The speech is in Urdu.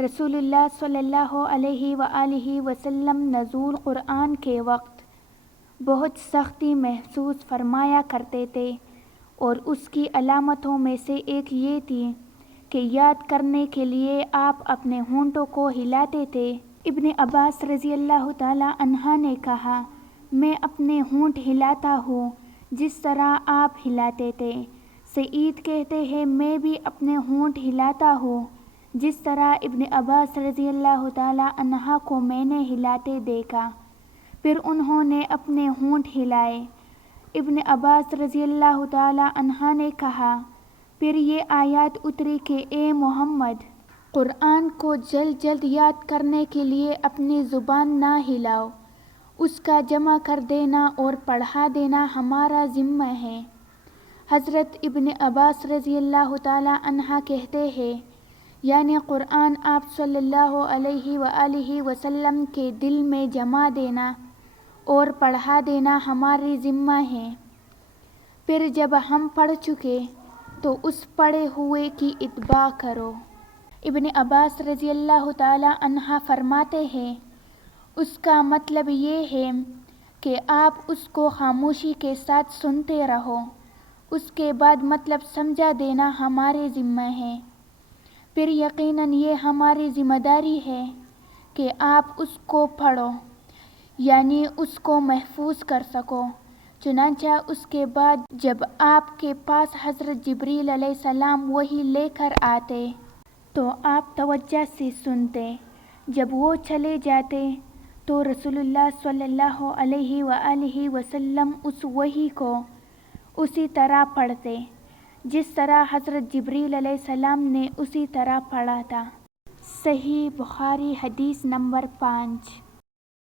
رسول اللہ صلی اللہ علیہ وآلہ وسلم نزول قرآن کے وقت بہت سختی محسوس فرمایا کرتے تھے، اور اس کی علامتوں میں سے ایک یہ تھی کہ یاد کرنے کے لیے آپ اپنے ہونٹوں کو ہلاتے تھے۔ ابن عباس رضی اللہ تعالی عنہ نے کہا، میں اپنے ہونٹ ہلاتا ہوں جس طرح آپ ہلاتے تھے۔ سعید کہتے ہیں، میں بھی اپنے ہونٹ ہلاتا ہوں جس طرح ابن عباس رضی اللہ تعالی عنہ کو میں نے ہلاتے دیکھا۔ پھر انہوں نے اپنے ہونٹ ہلائے۔ ابن عباس رضی اللہ تعالی عنہ نے کہا، پھر یہ آیات اتری کہ اے محمد، قرآن کو جلد جلد یاد کرنے کے لیے اپنی زبان نہ ہلاؤ، اس کا جمع کر دینا اور پڑھا دینا ہمارا ذمہ ہے۔ حضرت ابن عباس رضی اللہ تعالی عنہ کہتے ہیں، یعنی قرآن آپ صلی اللہ علیہ وآلہ وسلم کے دل میں جما دینا اور پڑھا دینا ہماری ذمہ ہے۔ پھر جب ہم پڑھ چکے تو اس پڑھے ہوئے کی اتباع کرو۔ ابن عباس رضی اللہ تعالی عنہ فرماتے ہیں، اس کا مطلب یہ ہے کہ آپ اس کو خاموشی کے ساتھ سنتے رہو، اس کے بعد مطلب سمجھا دینا ہمارے ذمہ ہے۔ پھر یقیناً یہ ہماری ذمہ داری ہے کہ آپ اس کو پڑھو، یعنی اس کو محفوظ کر سکو۔ چنانچہ اس کے بعد جب آپ کے پاس حضرت جبریل علیہ السلام وحی لے کر آتے تو آپ توجہ سے سنتے، جب وہ چلے جاتے تو رسول اللہ صلی اللہ علیہ وآلہ وسلم اس وحی کو اسی طرح پڑھتے جس طرح حضرت جبریل علیہ السلام نے اسی طرح پڑھا تھا۔ صحیح بخاری حدیث نمبر 5۔